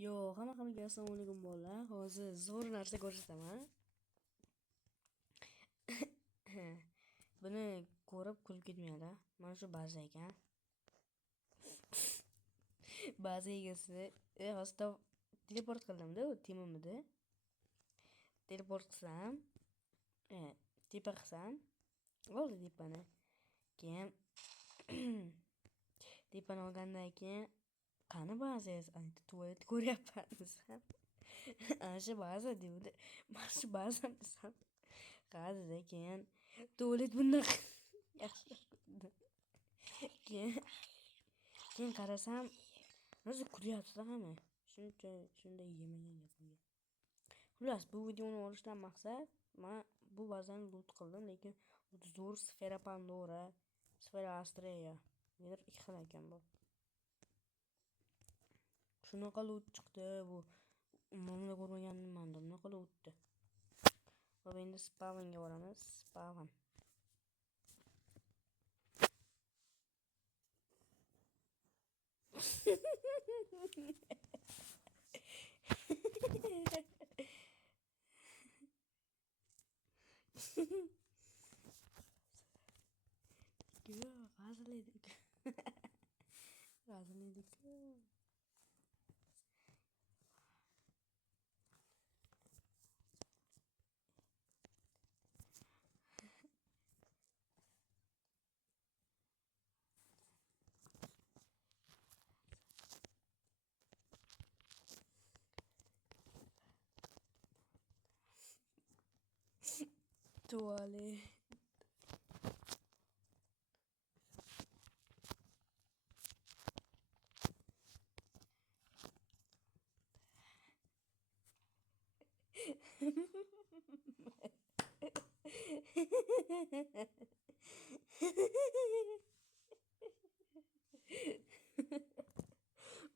Yo'q, hammaga assalomu alaykum bolalar. Hozir zo'r narsa ko'rsataman. Buni ko'rib kulib ketmanglar. Mana shu baza ekan. Baza egasi hozir teleport qildimda, u temimida. Teleport qilsam, tepa qilsam, oldi tepani. Keyin tepani olgandan keyin qani bazangiz? Tualet ko'ryapman desam. Ana shu baza devdi. Mana shu bazam desam. Qadida keyin tualet bunaqa yaxshi. Keyin qarasam, o'zi kulyapti hamma. Shunday yemagan gapimga. Xullas, bu videoni olishdan maqsad men bu bazani loot qildim, lekin zo'r sfera Pandora, sfera Astrea, nedir ikki xil ekan bu. Shunaqa loot chiqdi bu. Umrimda ko'rmagandim men, bunaqa lootdi. Hop endi spawnga boramiz. Spawn. Hazırladık. Hazırladık. Tuvalet.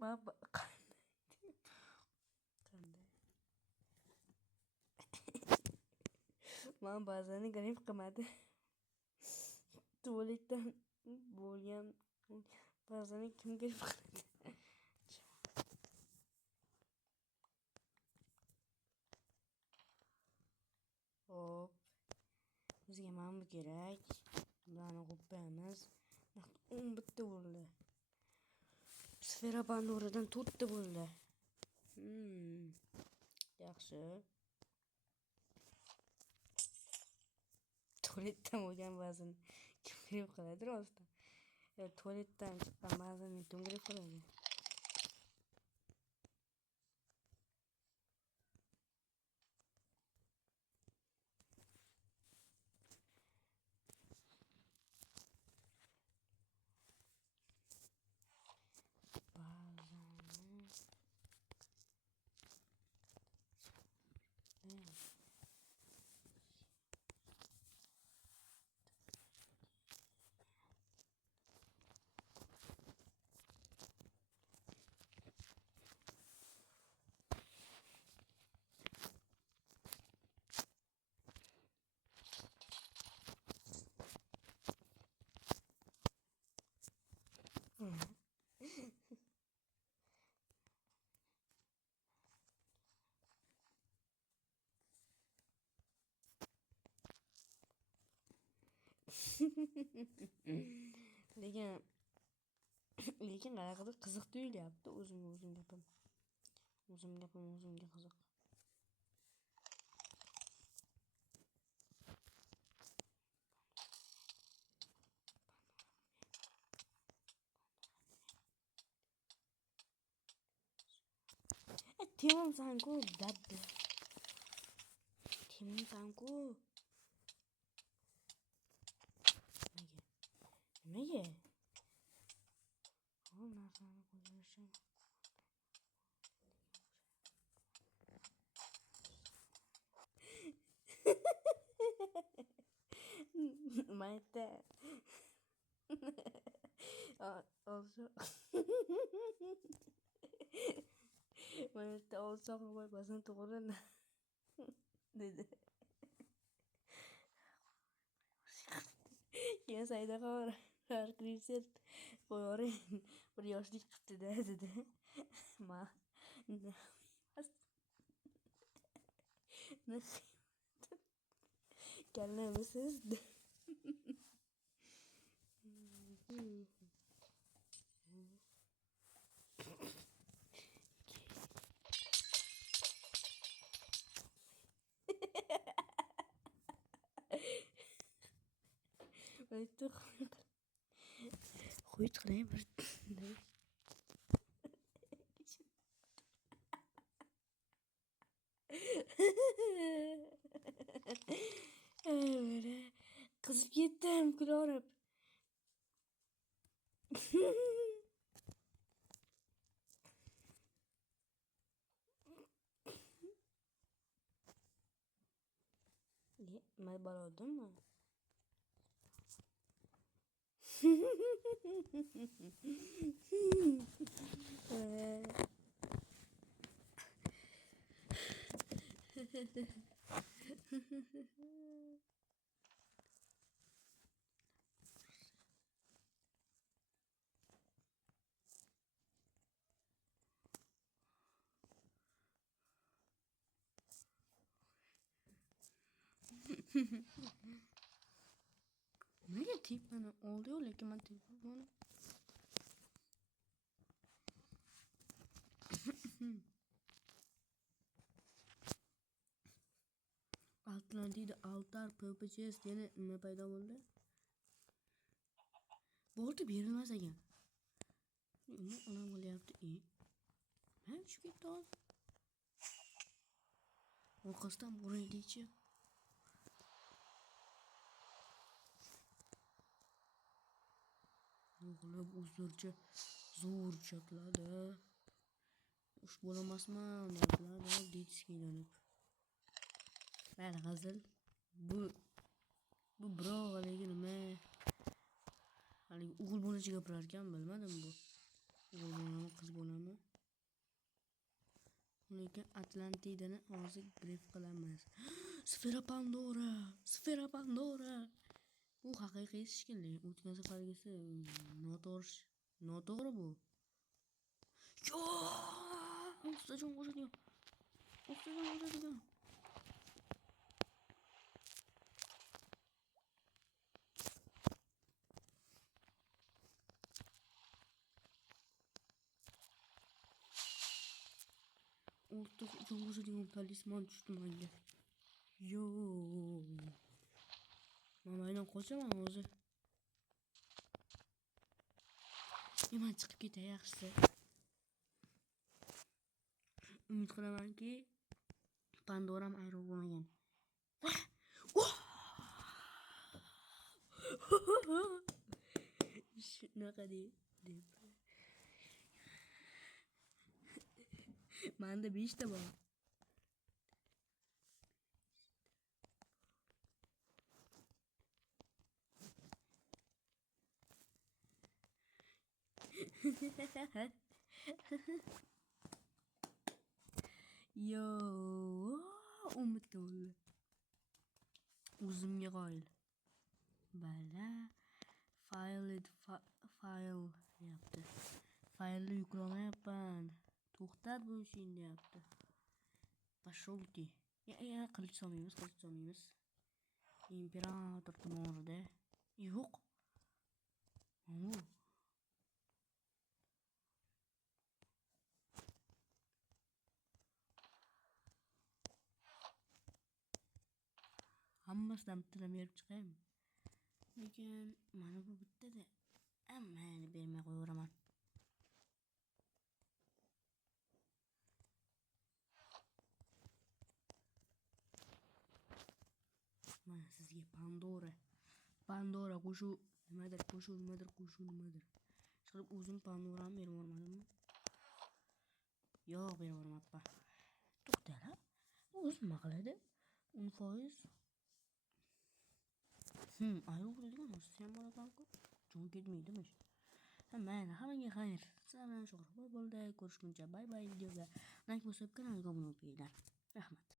Baba qanday? Men ba'zan garib qilmadi. Tuvaletdan bo'lgan ba'zan kim garib qiladi? Hop. Bizga mana bu kerak. Bularni qo'yamiz. 11 ta bo'ldi. Sfera Pandoradan 4 ta bo'ldi. Yaxshi. Tualetdan bo'lgan ba'zan kim kirib qoladi rostdan. Tualetdan chiqqan ba'zan kim kirib qoladi. lekin qanaqadir qiziq tuyulyapti o'zim gapim. O'zimga qiziq. Temim sanku daddi. Temim sanku. Nimaga? O narsani qo'yishim. Mayda. Also. Mayda olsa qo'y basan to'g'ri dedi. Keyin Saydaqa kirib qo'yaring. Bir yoshlik qipti-da dedi. Kellemesiz. Itu goed geleverd. Nee. Böyle kızıp gittim kulağım. Ne? Ben oldum mu? Nereye tip bana oluyor lekin ben tip bana. Atlantida altar purposes yana nima paydo bo'ldi? Bo'ldi berilmas ekan. Nima onam qilyapti? Ha, shu ketdi hozir. Orqasidan boraylikchi. O'g'lim o'zlaricha zo'r chatladi. Ush bo'lamasman dedilar, deyishga aylanib. Mayli hazil. Bu birov haligi nima? Haligi o'g'il bolacha gapirar ekan, bilmadim bu. O'g'il bolami, qiz bolami? Lekin Atlantidani hozir grif qilamiz. Sfera Pandora. Bu haqiqiy shekilli. O'tgan safargisi noto'g'ri bu. Yo! Ustajon qo'shadigan. Ustajon qo'shadigan talisman tushdi menga. Yo! Mamaydan qochaman hozir. Men chiqib ketay yaxshisi. Umid qilamanki Pandoram ayrılib bo'lmagan. Shunaqa deb. Manda 5 ta bor. Yo, umid bo'ldi. O'zimga qoyil. Bala file yaptı. Faylni yuklamayapman. To'xtat bu ishingni deyapti. Pashulti. Ya qilich solmaymiz. Imperator tomorida. Yo'q. Hammasidan bittadan berib chiqaymi? Lekin mana bu bittada hammani bermay qo'yaveraman. Mana sizga Pandora qo'shu nimadir. Chiqib o'zim Pandorani berib yubormadimmi? Yo'q, berib yubormabman. To'xtala. O'zi nima qiladi? 10%. Ayol degan narsa ham bor ekan-ku. Jon ketmaydimi? Hammaga xayr. Sizlar bilan Shohrux bo'ldi. Ko'rishguncha bay bay videoga like bosib kanalga obuna bo'linglar. Rahmat.